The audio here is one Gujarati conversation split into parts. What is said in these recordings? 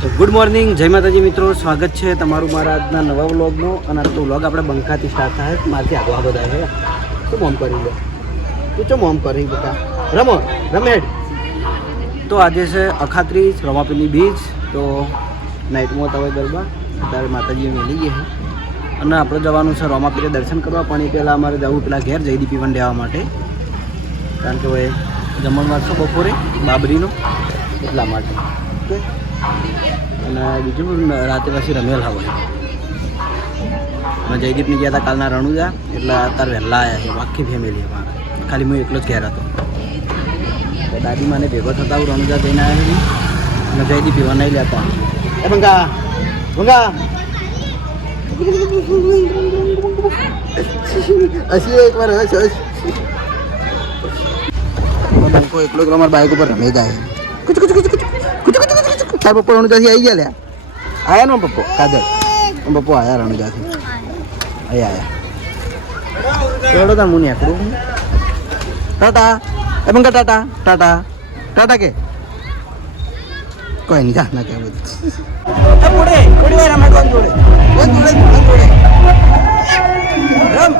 તો ગુડ મોર્નિંગ, જય માતાજી મિત્રો, સ્વાગત છે તમારું મારા આજના નવા વ્લોગનો. અને આ તો વ્લોગ આપણે બંકાથી સ્ટાર્ટ થાય, મારથી આગવા બધા છે. શું મોમ કરી લે તું, ચો મોમ કરી બેટા, રમેડ. તો આજે છે અખાત્રીજ, રમાપીરની બીચ. તો નાઇટમાં તમે ગરબા અત્યારે માતાજીએ મેલી ગઈ છે અને આપણે જવાનું છે રમાપીરે દર્શન કરવા. પણ એ પહેલાં અમારે જવું પેલા ઘેર જયદીપ ઇવન લેવા માટે, કારણ કે હવે જમણવાર છે બપોરે બાબરીનો, એટલા માટે. ઓકે, અને બીજું રાતે પછી રમેલ હોય. અને જયદીપની ગયા હતા કાલના રણુજા, એટલે અત્યારે વહેલા આવ્યા છે આખી ફેમિલી અમારા. ખાલી હું એકલો જ ઘેર હતો. તો દાદી મને ભેગો થતા હું રણુજા જઈને આવ્યો અને જયદીપ એવા નહીં લેતા. એ બંગા બંગા હસી એકવાર હસ હસ. બંકો એકલો એકલો અમારા બાઇક ઉપર રમે જાય. તાર પપ્પા રણુજાથી આવી ગયા લ્યા. આયા ને પપ્પો કાદર પપ્પો આયા રણુજાથી. આયા એવડો તાર મુનિ આકરું. ટાટા એ બંકા, ટાટા ટાટા ટાટા કે કોઈ નહીં, જા ના કે બધું. જોડે જોડે રમે કોણ જોડે જોડે જોડે રમ.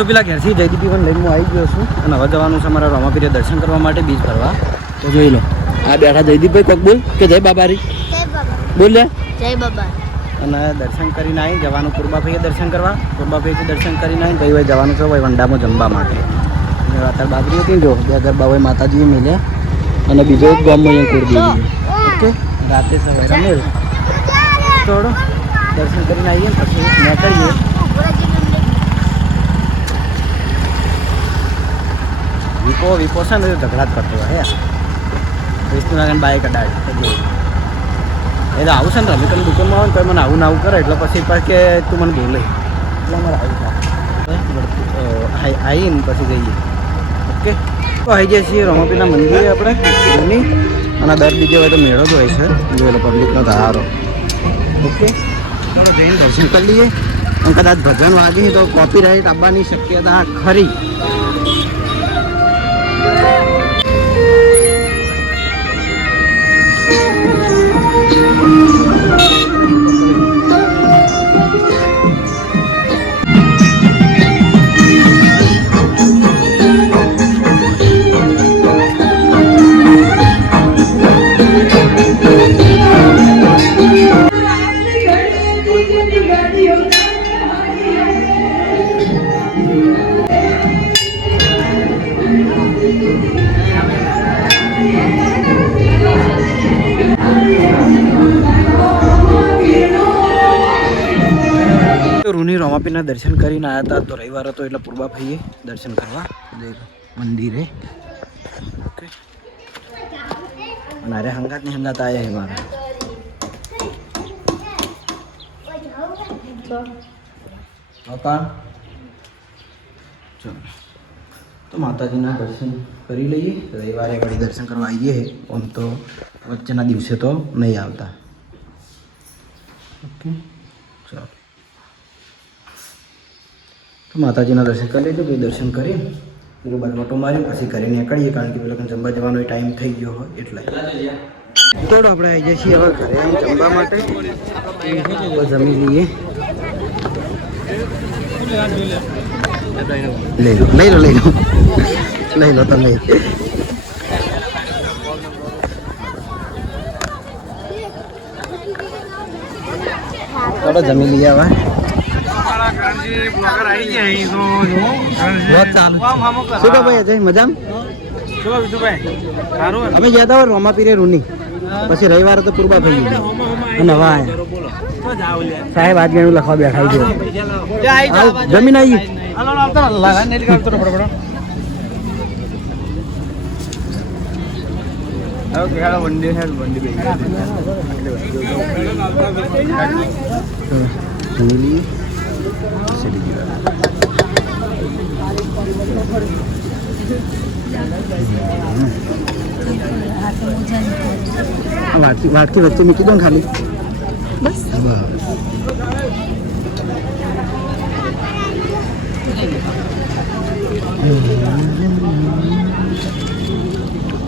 તો પેલા ઘેરથી જયદીપ પણ લઈને હું આવી ગયો છું અને હવે જવાનું છે અમારા રમાપીરે દર્શન કરવા માટે, બીચ ફરવા. તો જોઈ લો આ બેઠા જયદીપભાઈ, કોક બોલ કે જય બાબારી. બોલ લે જય બાબા. અને દર્શન કરીને આવી જવાનું પૂર્બાભાઈએ દર્શન કરવા. પૂર્બાભાઈથી દર્શન કરીને આવીને ભાઈ જવાનું છે ભાઈ વંડામાં જમવા માટે. અત્યારે બાબરી હતી જો બે ગરબા ભાઈ માતાજીએ મેલ્યા અને બીજો એક ગામમાં અહીંયા કુર દીધી. ઓકે, રાતે સવારે રમેલ. થોડો દર્શન કરીને આવીએ પછી નીકળીએ. વિપો છે ને ઝઘડા જ કરતો હોય વિષ્ણુનારાયણ બાઈક અડાડી. એ તો આવું છે ને રમેકની દુકાનમાં આવે ને તો મને આવું ને આવું કરે એટલે પછી પાછ કે તું મને બોલે એટલે અમારે આવું આવીને પછી જઈએ. ઓકે, તો આવી જાય છીએ રમાપીરના મંદિરે આપણે એમની. અને દર બીજે હોય તો મેળો જ હોય છે, જોયેલો પબ્લિકનો ધારો. ઓકે, ચાલો જઈને દર્શન કરી લઈએ. અને કદાચ ભજન વાગી તો કોપીરાઇટ આવવાની શક્યતા ખરી. રૂની રમાપીના દર્શન કરીને આવ્યા હતા. તો રવિવાર હતો એટલે પૂર્બાભાઈએ દર્શન કરવા મંદિરે. ઓકે, અને અરે હંગાતની હંગાત આવ્યા છે મારા. ચલો તો માતાજીના દર્શન કરી લઈએ. રવિવારે ઘડી દર્શન કરવા આવીએ. આમ તો વચ્ચેના દિવસે તો નહીં આવતા. ઓકે, ચાલો તો માતાજીના દર્શન કરી લેજો. પછી દર્શન કરી પેલું બાદ ઓટો મારી પછી ઘરે નીકળીએ, કારણ કે પેલા જમવા જવાનો ટાઈમ થઈ ગયો હોય એટલે. તો આપણે આવી જઈએ છીએ હવે ઘરે જમવા માટે. જમી લઈએ. લઈ લો તમે થોડો જમી લઈએ હવે શું કહો ભાઈ અજય મજામાં અમે ગયા હતા રોમા પીરે રૂની પછી રવિવારે તો પૂર્વા થઈ ગયું અને હવે સાહેબ આજ ગણું લખવા બેઠા જમીન આવી વાટકી વચ્ચે મૂકી દો ને ખાલી બસ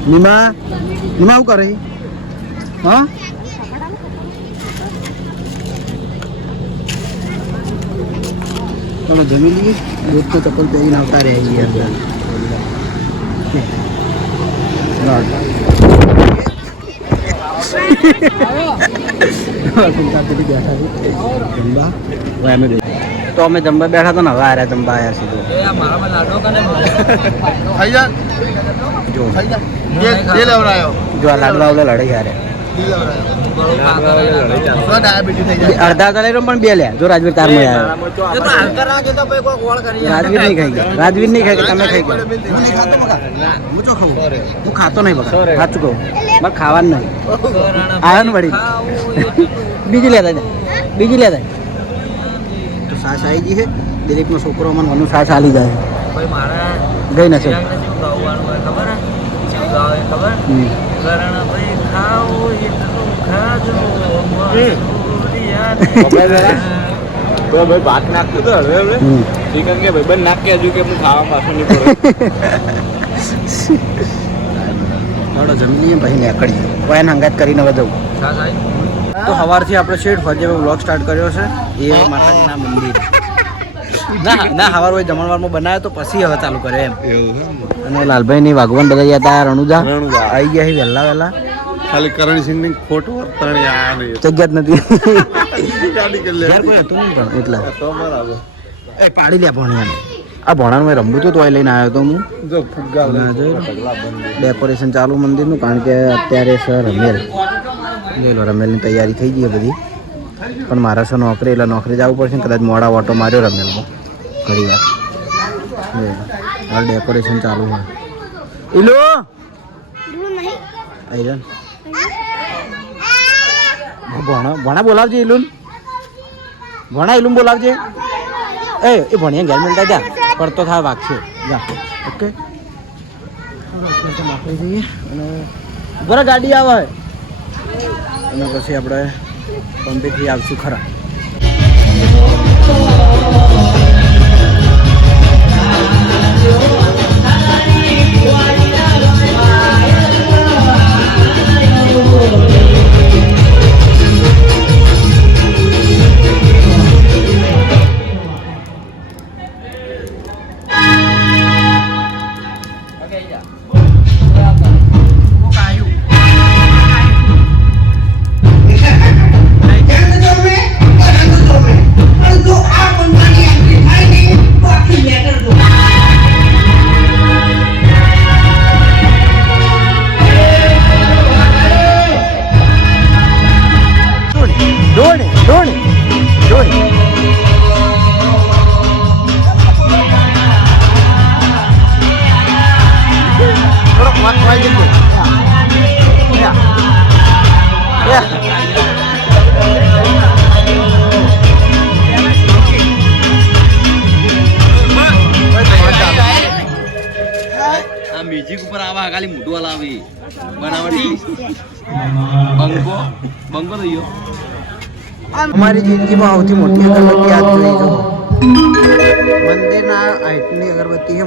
નીમા શું કરે હા ચલો જમી લઈએ દૂધ તો ચપ્પલ પહેરીને આવતા રહે તો અમે જમવા બેઠા તો ને હવે આર્યા જમવા આવ્યા સીધું જો આ લાડવા ઓલા લડાઈ હારે અડધા તો લઈ પણ બે લે જો રાજવીર તાર માં રાજવીર નહીં ખાઈ ગયા રાજવીર નહીં ખાઈ તમે ખાઈ ગયા હું તો ખાઉં હું ખાતો નહીં બગા સાચું કહું મારે ખાવાનું નહીં આવ્યો ને વળી બીજી લેતા તો સાસ આવી ગઈ છે દિલીપનો છોકરો મને મનુ સાસ આલી જાય ગઈ નથી ભાત નાખતું તો હવે ચિકન કે ભાઈ બંધ નાખ કે હજુ કે હું ખાવા પાછું નહીં પડે થોડો જમી લઈએ પછી નીકળીએ કોઈ હંગાત કરીને હવે જવું તો સવારથી આપણે શેઠ ફરજે વ્લોગ સ્ટાર્ટ કર્યો છે એ માતાજીના મંદિર ના સવાર હોય જમણવારમાં બનાવ્યો તો પછી હવે ચાલુ કરે એમ અને લાલભાઈની વાઘવાન બધા ગયા હતા રણુજા આવી ગયા છે વહેલા ખાલી કરણસિંહની ખોટો વર્તણી આ નહીં જગ્યા જ નથી ગાડી કરી લે યાર કોઈ હતું નહીં પણ એટલે તો બરાબર એ પાડી લે ભણિયાને આ ભણાનું મેં રમવું તો લઈને આવ્યો તો હું જો ફુગ્ગા ડેકોરેશન ચાલુ મંદિરનું કારણ કે અત્યારે સર રમેલ લઈ લો રમેલની તૈયારી થઈ ગઈ બધી પણ મારા સર નોકરી એટલે નોકરી જવું પડશે ને કદાચ મોડા ઓટો માર્યો રમેલમાં ઘણી વાર હાલ ડેકોરેશન ચાલુ હોય ઇલો આવી જા ભણા બોલાવજે ઇલુન ઇલુન બોલાવજે એ ભણ્યા ઘેર મિલતા જા પડતો થાય વાગશે જા ઓકે નોકરી જઈએ અને બરાબર ગાડી આવે અને પછી આપણે પંપેથી આવશું ખરા મ્યુઝિક ઉપર આવા ખાલી મોટું વાલા આવી બનાવટી બંકો થઈ ગયો અમારી જિંદગીમાં સૌથી મોટી અગરબત્તી આજ જોઈ જો મંદિરના હાઈટની અગરબત્તી છે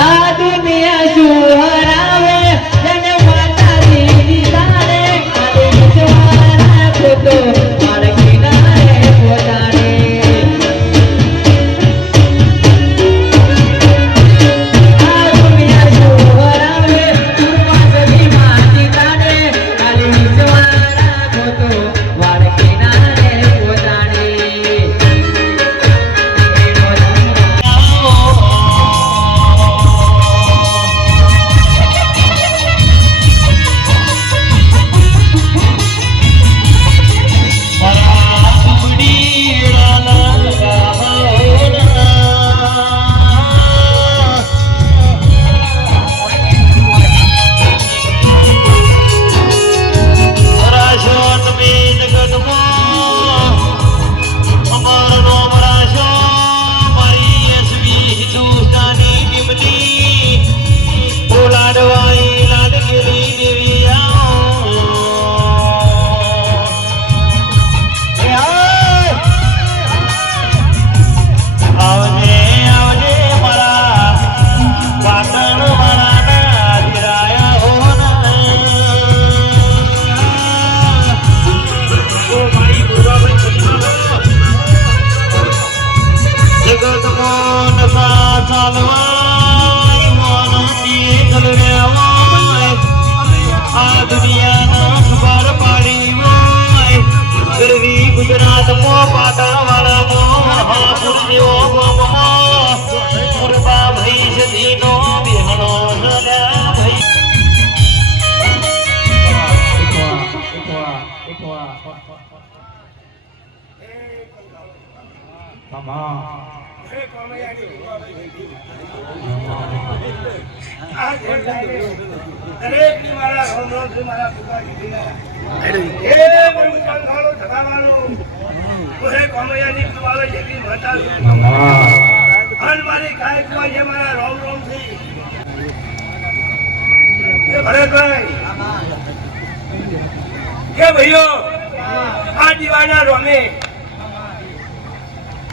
આ દુનિયા શું હરાવે તને માતાજી દીદારે ખાલી વિશ્વાસ ખોટો મારે કિનારે પોતાને આ દુનિયા શું હરાવે માતાજી દીદારે ખાલી વિશ્વાસ ખોટો મારે કિનારે પોતાને ગુજરાત મો પાટાવાળા મો મહાપુરુષો પૂર્વા ભઈ સદીનો બિહણો સદા ભઈ દરેકની મારા રોમ રોમ થી મારા પુકાર કીધીના એ કોઈ ચાંગાળો ઠગાવાળો કોઈ કોમૈયાની કુવાવે જેવી માતા અન મારી કાય કુવા જે મારા રોમ રોમ થી એ ભરતભાઈ કે ભાઈઓ આ દિવાળીના રોમે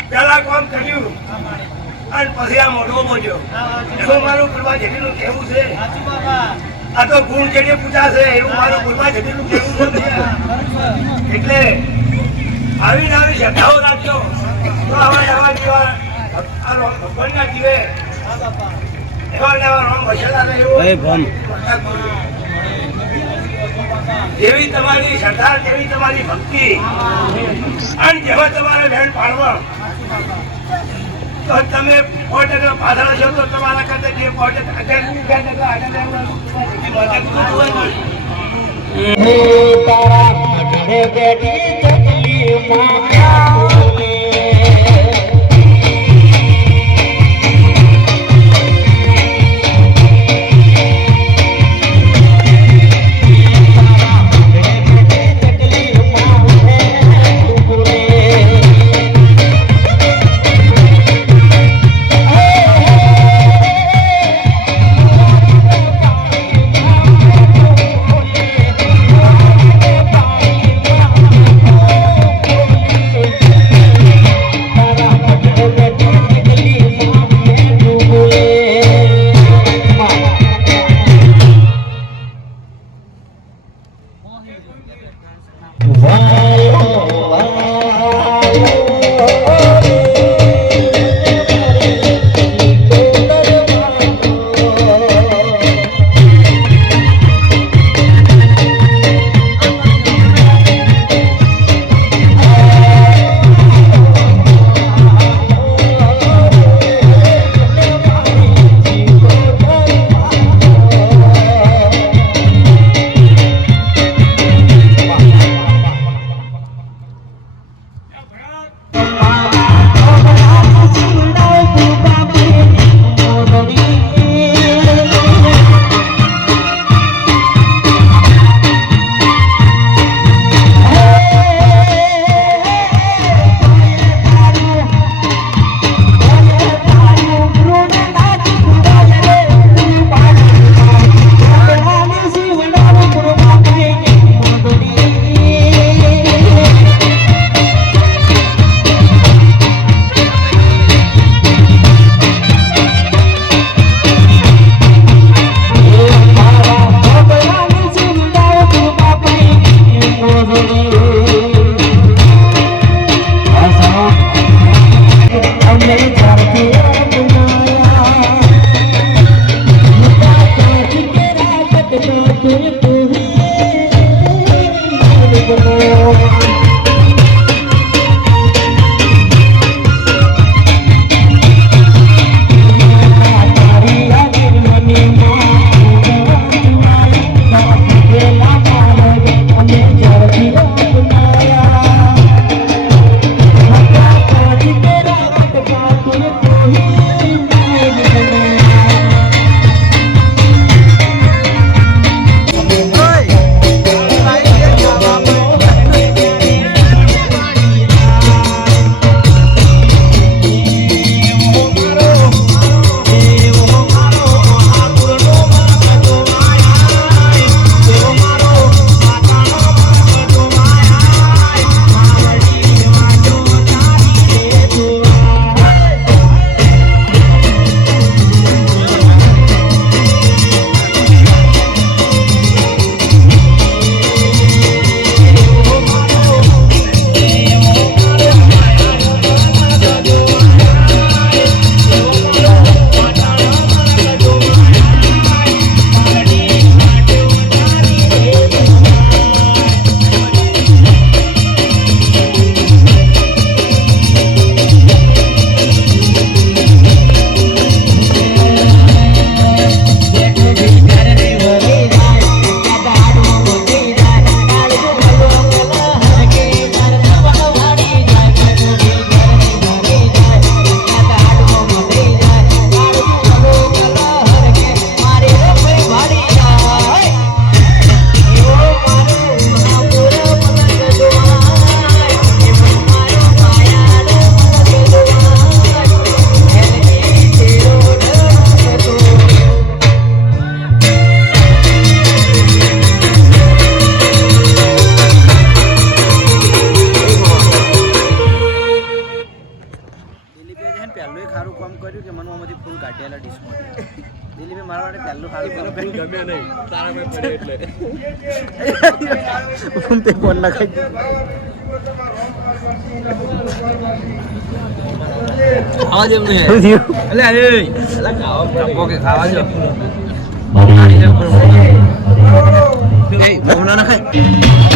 પેલા કોમ કર્યું અને પછી આ મોઢો બોલ્યો એમાં મારું પૂર્વા જેટલું કહેવું છે આ તો ગુણ જેટલી પૂજા છે એવું મારું પૂર્વા જેટલું કહેવું છે એટલે આવી ને આવી શ્રદ્ધાઓ રાખજો તો આવા જેવા આ ભગવાનના જીવે એવા ને એવા રોમ વસેલા રહે એવો જેવી તમારી શ્રદ્ધા જેવી તમારી ભક્તિ અને જેવા તમારે બેન પાડવા તો તમે 100% પાછળ છો તો તમારા કરતા જે 100% Bye. ચાલુ હાલ તને ફૂલ ગમે નહીં તારા મેં પડે એટલે તે ફોન નખાઈ ખાવા જેમ નહીં એટલે અરે ખાવા કે ખાવા જો એ મોહના નખાય